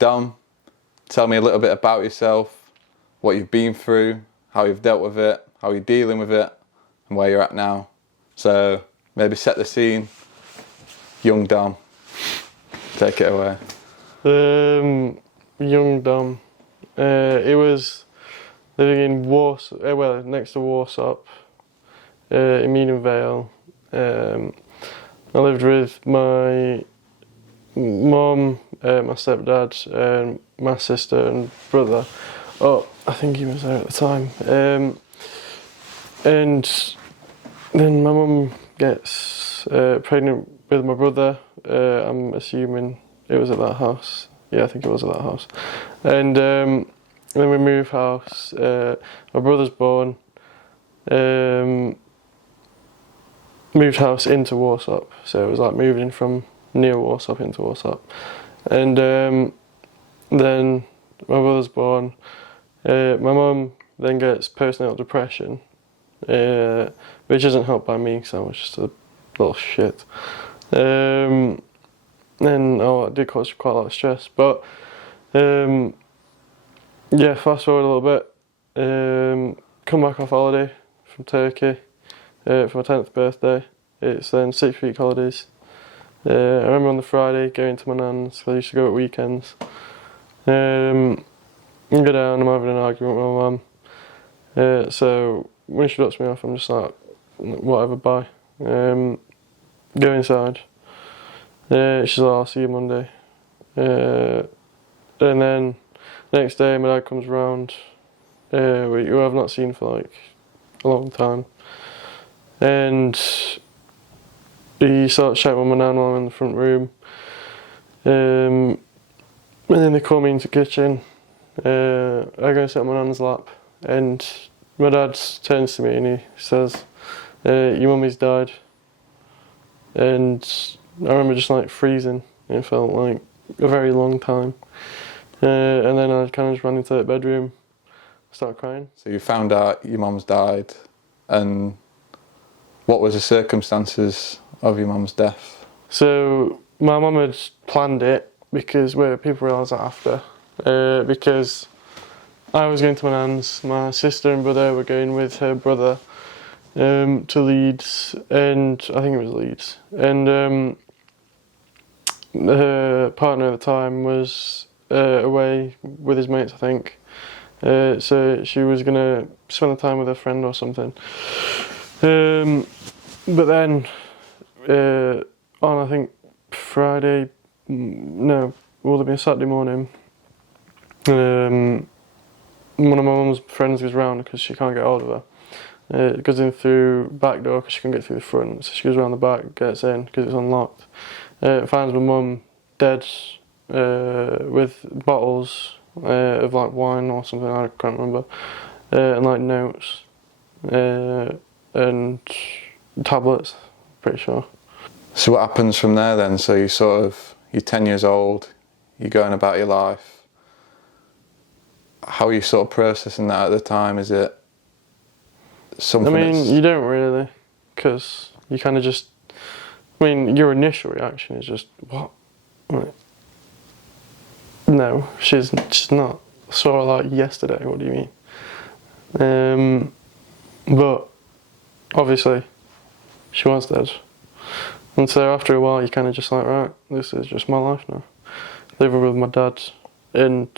Dom, tell me a little bit about yourself, what you've been through, how you've dealt with it, how you're dealing with it, and where you're at now. So maybe set the scene. Young Dom, take it away. Young Dom. It was living in Warsaw, next to Warsaw, in Meaden Vale. I lived with my mum, my stepdad, and my sister and brother. Oh, I think he was there at the time. And then my mum gets pregnant with my brother. I'm assuming it was at that house. Yeah, I think it was at that house. And then we move house. My brother's born. Moved house into Warsaw, so it was like moving from near Warsaw into Warsaw. And then my brother's born. My mum then gets postnatal depression, which isn't helped by me because I was just a little shit. And it did cause quite a lot of stress. But yeah, fast forward a little bit. Come back off holiday from Turkey for my 10th birthday. It's then 6-week holidays. I remember on the Friday going to my nan's, because I used to go at weekends. I go down, I'm having an argument with my mum. So when she drops me off, I'm just like, whatever, bye. Go inside. She's like, I'll see you Monday. And then next day my dad comes round, who I've not seen for like a long time. And he starts shouting with my nan while I'm in the front room. And then they call me into the kitchen. I go and sit on my nan's lap. And my dad turns to me and he says, your mummy's died. And I remember just like freezing. It felt like a very long time. And then I kind of just ran into the bedroom, started crying. So you found out your mum's died, and what was the circumstances of your mum's death? So my mum had planned it because people realised that after. Because I was going to my nan's, my sister and brother were going with her brother to Leeds, and I think it was Leeds. And her partner at the time was away with his mates, I think. So she was going to spend the time with her friend or something. But then on I think Friday, no, would have been Saturday morning, one of my mum's friends goes round because she can't get hold of her. Goes in through back door because she couldn't get through the front, so she goes around the back, gets in because it's unlocked. Finds my mum dead with bottles of like wine or something, I can't remember, and like notes and tablets, pretty sure. So what happens from there then? So you're 10 years old, you're going about your life. How are you sort of processing that at the time? Is it something? I mean, you don't really, because you kind of just, your initial reaction is just, what? Like, no, she's not. I saw her like yesterday, what do you mean? But obviously, she was dead. And so after a while, you kind of just like, right, this is just my life now. Living with my dad and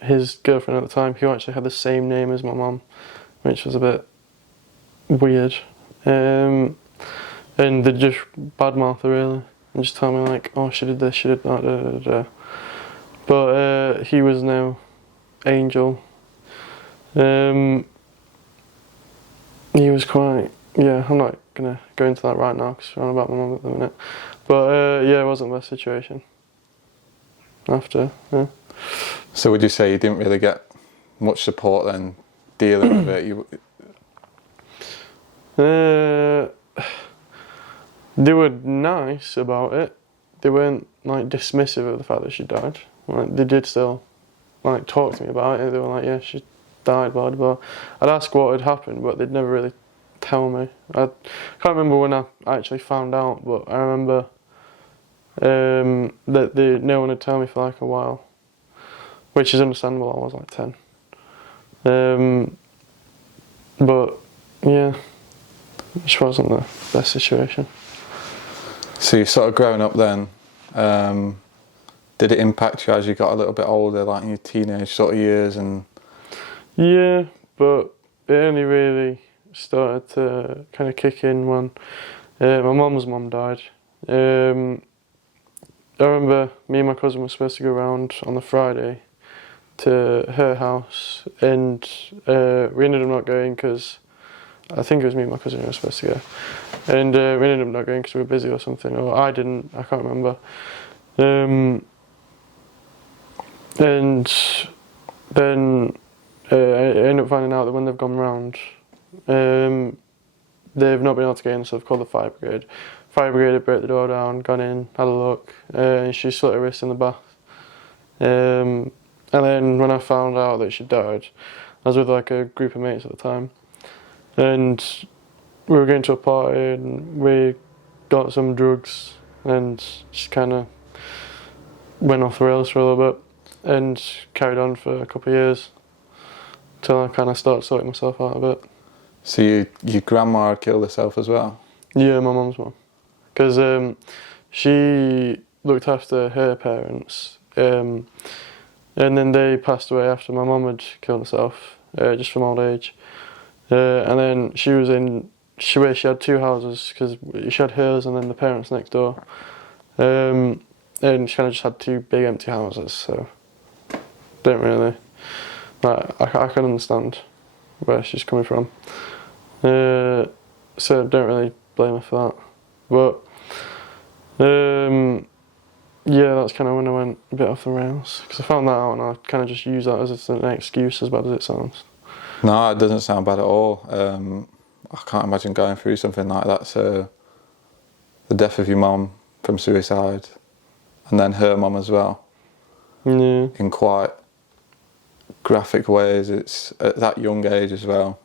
his girlfriend at the time, who actually had the same name as my mum, which was a bit weird. And they just badmouth her really, and just tell me like, oh, she did this, she did that, da da da. But he was no angel. He was quite, yeah, I'm not gonna go into that right now because we're on about my mum at the minute. But yeah, it wasn't the best situation after, yeah. So would you say you didn't really get much support then dealing with it? They were nice about it. They weren't like dismissive of the fact that she died. Like, they did still like talk to me about it. They were like, yeah, she died, blah blah. I'd ask what had happened, but they'd never really tell me. I can't remember when I actually found out, but I remember that no one had told me for like a while. which is understandable. I was like 10. But yeah, it just wasn't the best situation. So you sort of growing up then, did it impact you as you got a little bit older, like in your teenage sort of years? And Yeah, but it only really started to kind of kick in when my mum's mum died. I remember me and my cousin were supposed to go around on the Friday to her house, and we ended up not going because I think it was me and my cousin who were supposed to go, and we ended up not going because we were busy or something, or I didn't, I can't remember. And then I ended up finding out that when they've gone round, they've not been able to get in, so they've called the fire brigade. Fire brigade had broke the door down, gone in, had a look, and she slit her wrist in the bath. And then when I found out that she died, I was with like a group of mates at the time, and we were going to a party and we got some drugs and just kind of went off the rails for a little bit and carried on for a couple of years till I kind of started sorting myself out a bit. so your grandma had killed herself as well? Yeah, my mum's mum. Because she looked after her parents, and then they passed away after my mum had killed herself, just from old age. And then she had two houses, because she had hers and then the parents next door. And she kind of just had two big empty houses, so don't really, I can understand where she's coming from. So don't really blame her for that. But yeah, that's kind of when I went a bit off the rails, because I found that out and I kind of just use that as an excuse, as bad as it sounds. No, it doesn't sound bad at all. I can't imagine going through something like that. So the death of your mum from suicide, and then her mum as well, in quite graphic ways. It's at that young age as well.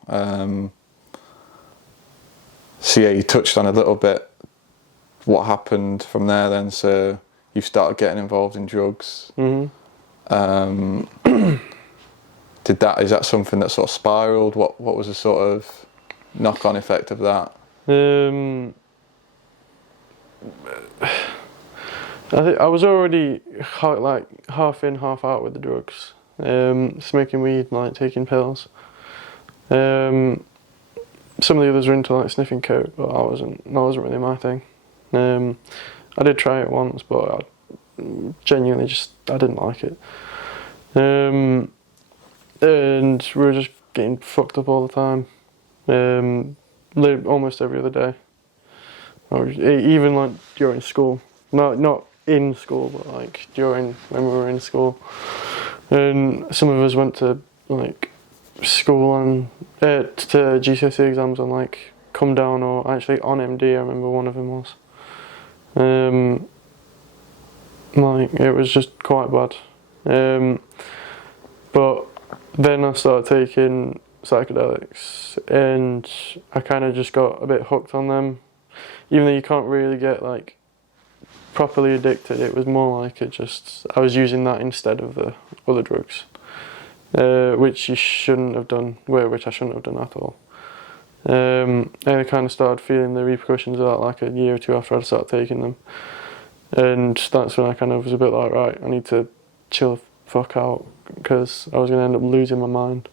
So yeah, you touched on a little bit what happened from there then. So you started getting involved in drugs. Is that something that sort of spiraled? What was the sort of knock-on effect of that? I think I was already half in, half out with the drugs. Smoking weed, like taking pills. Some of the others were into like sniffing coke, but I wasn't. That wasn't really my thing. I did try it once, but I genuinely I didn't like it. And we were just getting fucked up all the time. Almost every other day. Even like during school. Not in school, but like when we were in school. And some of us went to like school and to GCSE exams and like come down, or actually on MD. I remember one of them was. Like it was just quite bad. But then I started taking psychedelics and I kind of just got a bit hooked on them. Even though you can't really get like properly addicted, it was more like I was using that instead of the other drugs, which I shouldn't have done at all. And I kind of started feeling the repercussions of that like a year or two after I started taking them. And that's when I kind of was a bit like, right, I need to chill the fuck out, because I was going to end up losing my mind.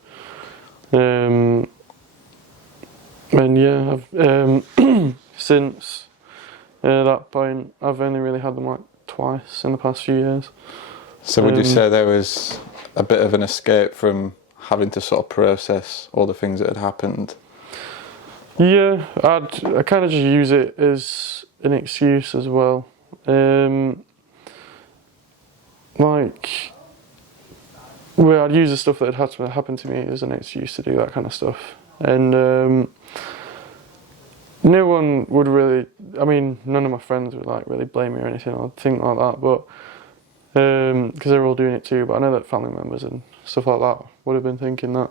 And yeah, I've since that point, I've only really had them like twice in the past few years. So would you say there was a bit of an escape from having to sort of process all the things that had happened? Yeah, I kind of just use it as an excuse as well. I'd use the stuff that had happened to me as an excuse to do that kind of stuff. And no one would really, none of my friends would like really blame me or anything or think like that, but because they're all doing it too. But I know that family members and stuff like that would have been thinking that.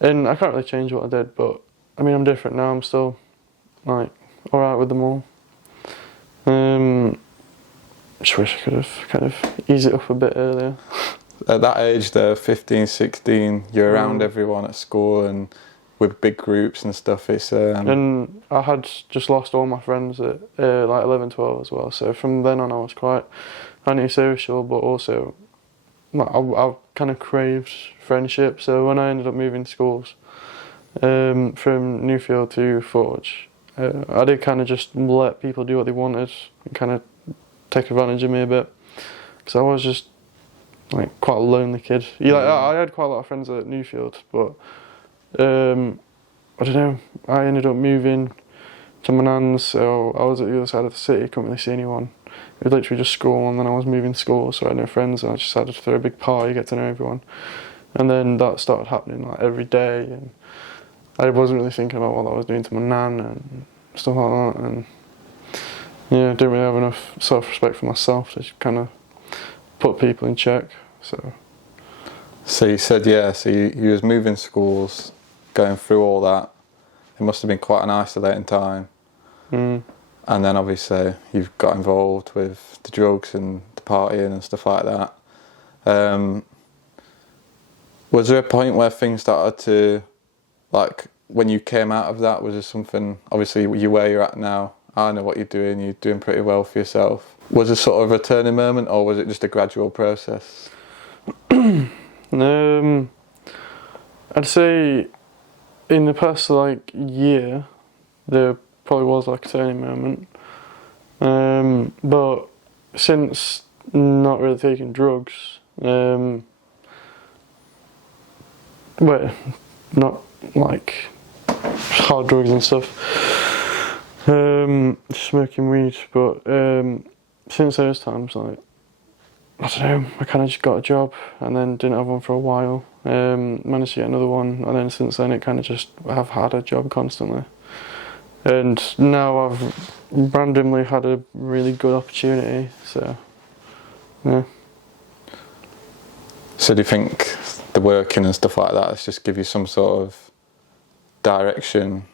And I can't really change what I did, but I'm different now. I'm still like alright with them all. Just wish I could have kind of eased it up a bit earlier. at that age, though, 15, 16, you're around everyone at school and with big groups and stuff. It's and I had just lost all my friends at like 11, 12 as well. So from then on, I was quite antisocial, but also like, I kind of craved friendship. So when I ended up moving schools from Newfield to Forge, I did kind of just let people do what they wanted and kind of take advantage of me a bit, because I was just like quite a lonely kid. Yeah, like, I had quite a lot of friends at Newfield, but I don't know, I ended up moving to my nan's, so I was at the other side of the city, couldn't really see anyone. It was literally just school, and then I was moving school, so I had no friends, and I just decided to throw a big party, get to know everyone. And then that started happening like every day, and I wasn't really thinking about what I was doing to my nan and stuff like that, and yeah, I didn't really have enough self-respect for myself to kind of put people in check. So you said, so you was moving schools, going through all that. It must have been quite an isolating time. And then obviously you've got involved with the drugs and the partying and stuff like that. Was there a point where things started to, like, when you came out of that, was there something, obviously you where you're at now, I know what you're doing pretty well for yourself. Was there sort of a turning moment, or was it just a gradual process? I'd say in the past like year, there probably was like a turning moment. But since not really taking drugs, not like hard drugs and stuff, smoking weed, but since those times, like, I don't know, I kind of just got a job and then didn't have one for a while, managed to get another one, and then since then it kind of just, I've had a job constantly. And now I've randomly had a really good opportunity, so yeah. So do you think the working and stuff like that has just give you some sort of direction,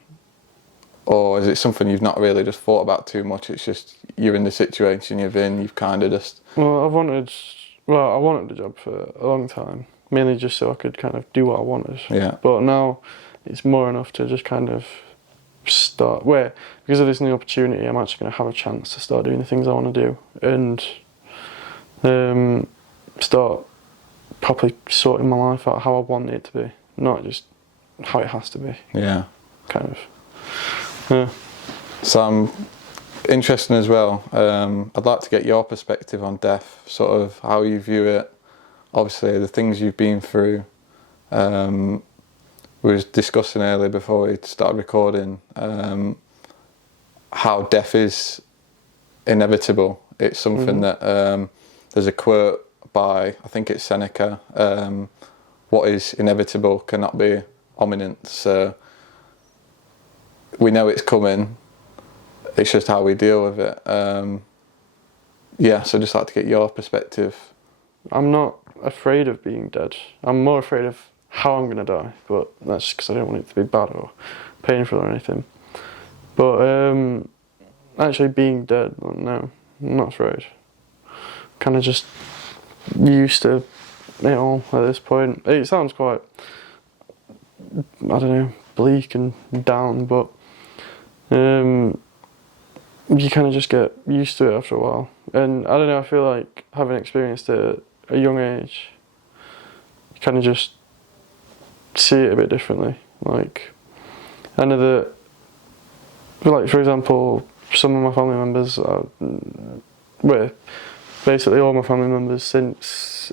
or is it something you've not really just thought about too much? It's just you're in the situation you're in, you've kind of just... Well, I wanted a job for a long time, mainly just so I could kind of do what I wanted. Yeah. But now it's more enough to just kind of start, because of this new opportunity, I'm actually going to have a chance to start doing the things I want to do and start properly sorting my life out how I want it to be, not just how it has to be. Yeah. Kind of. Yeah. So I'm interested as well. I'd like to get your perspective on death, sort of how you view it. Obviously, the things you've been through. We was discussing earlier before we started recording how death is inevitable. It's something that there's a quote by, I think it's Seneca. What is inevitable cannot be imminent. So we know it's coming. It's just how we deal with it. So I'd just like to get your perspective. I'm not afraid of being dead. I'm more afraid of how I'm going to die, but that's just because I don't want it to be bad or painful or anything. But actually being dead, no, I'm not afraid. Kind of just used to it all at this point. It sounds quite, I don't know, bleak and down, but you kind of just get used to it after a while. And I don't know, I feel like having experienced it at a young age, you kind of just see it a bit differently. Like, I know that, like, for example, some of my family members basically all my family members since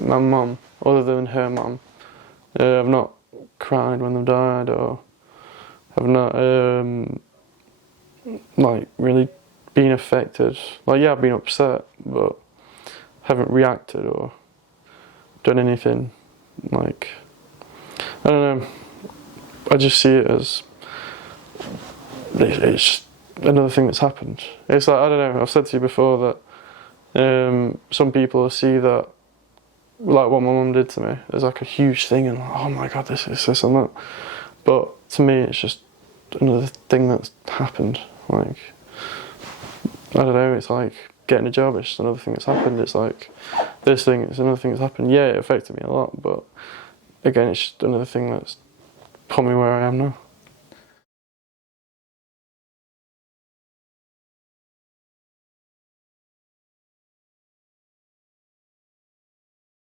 my mum, other than her mum, have not cried when they've died, or have not like really been affected. Like, yeah, I've been upset, but haven't reacted or done anything. Like, I don't know, I just see it as it's another thing that's happened. It's like, I don't know, I've said to you before that some people see that, like what my mum did to me, as like a huge thing and like, oh my god, this and that. But to me it's just another thing that's happened. Like, I don't know, it's like getting a job, it's just another thing that's happened. It's like this thing, it's another thing that's happened. Yeah, it affected me a lot, but again, it's just another thing that's put me where I am now.